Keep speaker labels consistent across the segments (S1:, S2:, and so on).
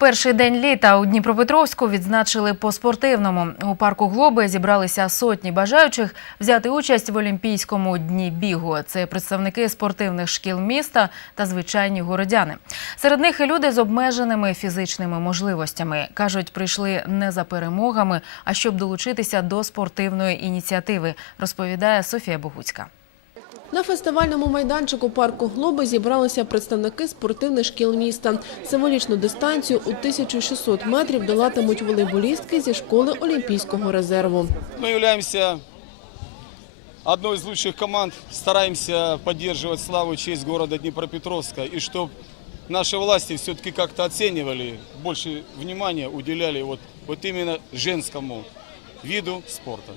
S1: Перший день літа у Дніпропетровську відзначили по-спортивному. У парку Глоби зібралися сотні бажаючих взяти участь в Олімпійському дні бігу. Це представники спортивних шкіл міста та звичайні городяни. Серед них і люди з обмеженими фізичними можливостями. Кажуть, прийшли не за перемогами, а щоб долучитися до спортивної ініціативи, розповідає Софія Богуцька.
S2: На фестивальному майданчику парку Глоби зібралися представники спортивних шкіл міста. Символічну дистанцію у 1600 метрів долатимуть волейболістки зі школи Олімпійського резерву.
S3: Мы являемся одной из лучших команд, стараемся поддерживать славу и честь города Днепропетровска. И чтобы наши власти все-таки как-то оценивали, больше внимания уделяли вот, вот именно женскому виду спорта.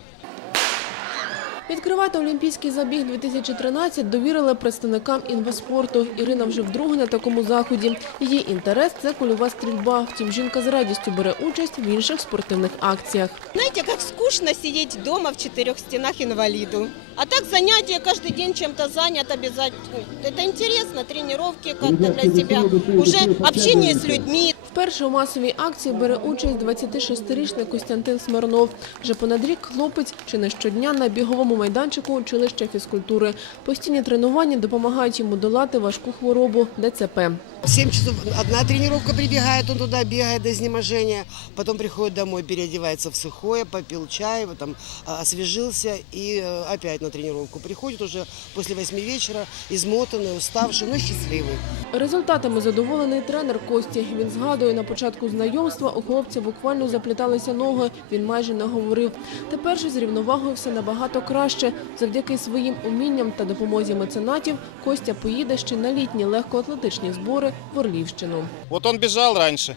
S2: Відкривати Олімпійський забіг 2013 довірили представникам інваспорту. Ірина вже вдруге на такому заході. Її інтерес – це кульова стрільба. Втім, жінка з радістю бере участь в інших спортивних акціях.
S4: Знаете, как скучно сидеть дома в четырех стенах инвалиду. А так занятия каждый день чем-то занят обязательно. Это интересно, тренировки как-то для себя, уже общение с людьми.
S2: Вперше у масовій акції бере участь 26-річний Костянтин Смирнов. Вже понад рік хлопець чи не щодня на біговому майданчику училища фізкультури. Постійні тренування допомагають йому долати важку хворобу – ДЦП.
S5: В 7 часов одна тренировка прибегает, он туда бегает до изнеможения, потом приходит домой, переодевается в сухое, попил чай, вот там а, освежился и э, опять на тренировку. Приходит уже после 8 вечера, измотанный, уставший, но счастливый.
S2: Результатами задоволений тренер Кості. Він згадує, на початку знайомства у хлопця буквально запліталися ноги, він майже не говорив. Тепер же з рівновагою все набагато краще. Завдяки своїм умінням та допомозі меценатів Костя поїде ще на літні легкоатлетичні збори в Орлівщину.
S6: Вот он бежал раньше,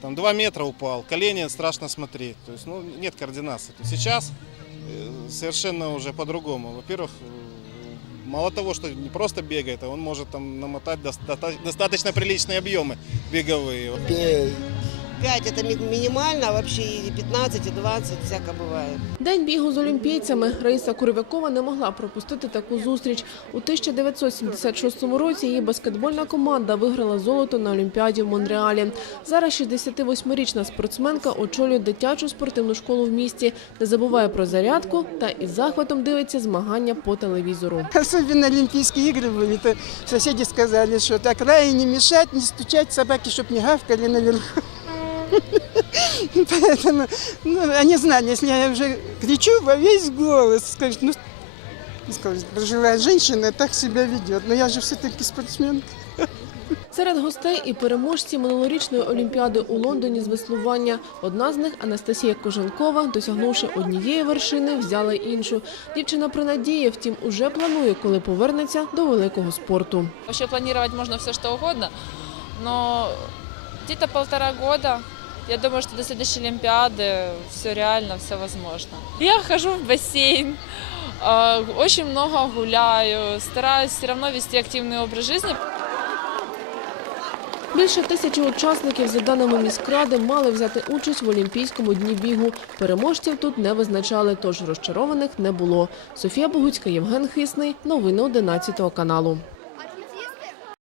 S6: там 2 метра упал, колени страшно смотреть, то есть ну, нет координации. То есть сейчас э, совершенно уже по-другому. Во-первых, э, мало того, что не просто бегает, а он может там намотать доста- достаточно приличные объемы беговые.
S5: 5 это ми- минимально, а вообще и 15, и 20, всяко бывает.
S2: День бігу з олімпійцями. Раїса Куривякова не могла пропустити таку зустріч. У 1976 році її баскетбольна команда виграла золото на Олімпіаді в Монреалі. Зараз 68-річна спортсменка очолює дитячу спортивну школу в місті, не забуває про зарядку та із захватом дивиться змагання по телевізору.
S7: Особенно Олимпийские игры были, то соседи сказали, что так рае не мешать, не стучать собаки, чтоб не гавкали наверху. Поэтому ну, они знали, если я уже кричу во весь голос, скажут, ну, скажут, пожилая женщина так себя ведет, но я же все-таки спортсменка.
S2: Серед гостей і переможці минулорічної олімпіади у Лондоні з веслування. Одна з них Анастасія Кожанкова, досягнувши однієї вершини, взяла іншу. Дівчина при надії, втім, уже планує, коли повернеться до великого спорту.
S8: Вообще планировать можно все что угодно, но где-то полтора года, я думаю, что до следующей Олимпиады все реально, все возможно. Я хожу в бассейн, э, очень много гуляю, стараюсь все равно вести активный образ жизни.
S2: Більше тисячі учасників, за даними міськради, мали взяти участь в Олімпійському дні бігу. Переможців тут не визначали, тож розчарованих не було. Софія Богуцька, Євген Хисний. Новини 11 каналу.